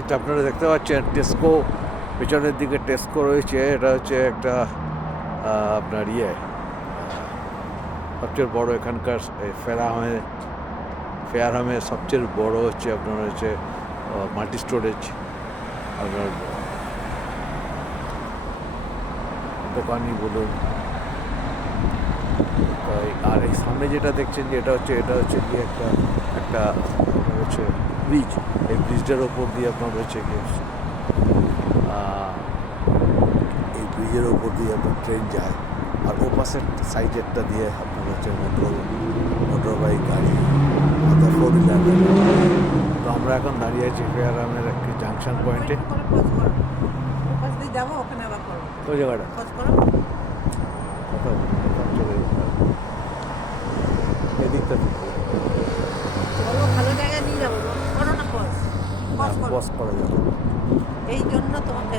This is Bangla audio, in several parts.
এটা আপনারা দেখতে পাচ্ছেন টেস্কো, পেছনের দিকে টেস্কো রয়েছে। এটা হচ্ছে একটা আপনার সবচেয়ে বড় এখানকার ফেয়ারহামের সবচেয়ে বড় হচ্ছে আপনার হচ্ছে মাল্টি স্টোরেজ আপনার দোকানই বলুন। আর এই সামনে যেটা দেখছেন যে এটা হচ্ছে কি একটা হচ্ছে ব্রিজ। এই ব্রিজটার ওপর দিয়ে আপনার হচ্ছে কি এই ব্রিজের ওপর দিয়ে আপনার ট্রেন যায়। আর ও পাশের সাইডেরটা দিয়ে আপনার হচ্ছে মোটর বাইক গাড়ি অর্থাৎ 4 হুইলার। তো আমরা এখন দাঁড়িয়ে আছি ফেয়ারহামের একটি জাংশন পয়েন্টে। ওই জায়গাটা কথা চলে এদিকটা ভালো জায়গায় নিয়ে যাবো, করো না বস করা যাবে। এই জন্য তোমাকে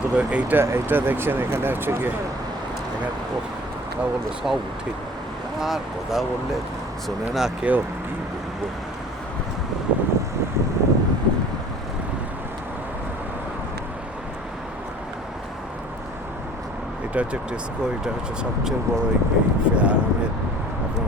তো এইটা দেখছেন এখানে হচ্ছে গিয়ে এখানে কথা বললে সব উঠে, আর কথা বললে শোনে না কেউ, কি বলবো। এটা হচ্ছে টেস্কো, এটা হচ্ছে সবচেয়ে বড় এই ফেয়ারহামের আপনার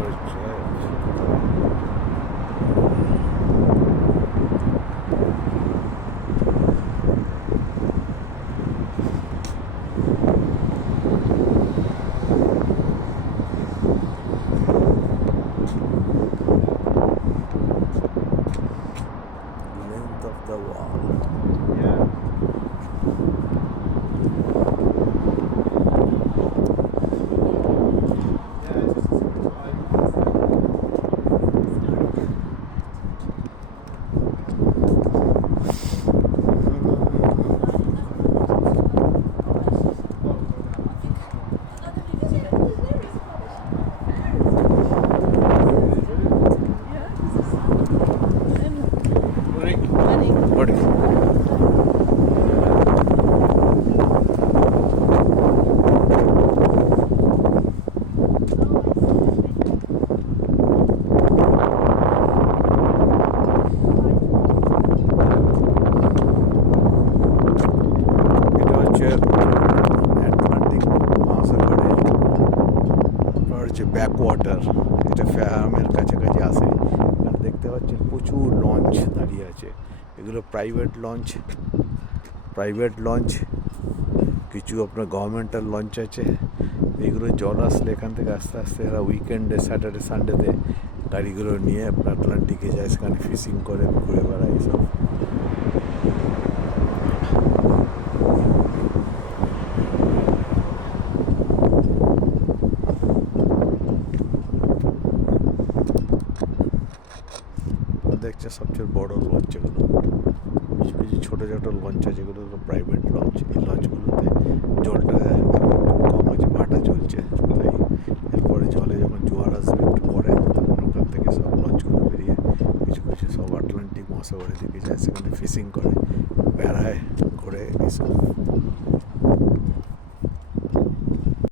length of the wall. What is এটা হচ্ছে অ্যাটলান্টিক মহাসাগরে আপনার হচ্ছে ব্যাকওয়াটার। এটা ফেয়ারহামের কাছাকাছি আসে। এখানে দেখতে পাচ্ছেন প্রচুর লঞ্চ দাঁড়িয়ে আছে। এগুলো প্রাইভেট লঞ্চ, কিছু আপনার গভর্নমেন্টাল লঞ্চ আছে। এগুলো জল আসলে এখান থেকে আস্তে আস্তে এরা উইকেন্ডে স্যাটারডে সানডেতে গাড়িগুলো নিয়ে আপনার আটলান্টিকে যায়, সেখানে ফিশিং করে ঘুরে বেড়ায় এইসব। দেখছে সবচেয়ে বড় লঞ্চ এগুলো। কিছু কিছু ছোটো ছোটো লঞ্চ আছে, যেগুলো প্রাইভেট লঞ্চ। এই লঞ্চগুলোতে জলটা কম আছে, ভাটা চলছে। তাই এরপরে জলে যখন জোয়ার আসবে একটু পরে, তখন ওখান থেকে সব লঞ্চগুলো বেরিয়ে কিছু কিছু সব আটলান্টিক মহাসাগরের দিকে যায়, সেখানে ফিশিং করে বেড়ায় ঘুরে এইসব।